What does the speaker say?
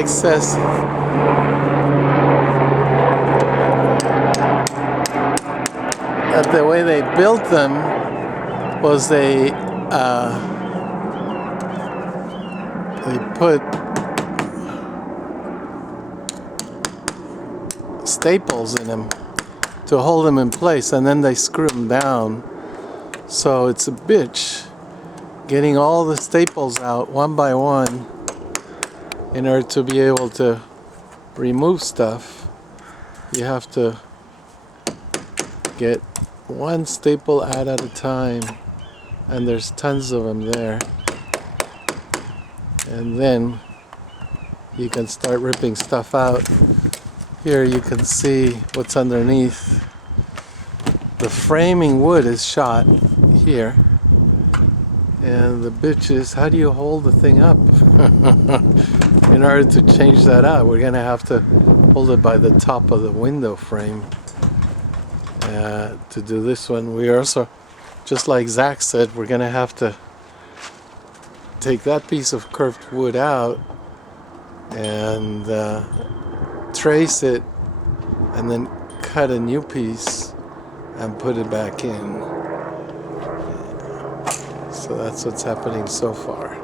Alex says that the way they built them was they put staples in them to hold them in place, and then they screw them down. So it's a bitch getting all the staples out one by one in order to be able to remove stuff. You have to get one staple out at a time, and there's tons of them there, and then you can start ripping stuff out. Here you can see what's underneath. The framing wood is shot here, and the bitch is, how do you hold the thing up? In order to change that out, we're gonna have to hold it by the top of the window frame. To do this one, we also, just like Zach said, we're gonna have to take that piece of curved wood out and trace it, and then cut a new piece and put it back in. So that's what's happening so far.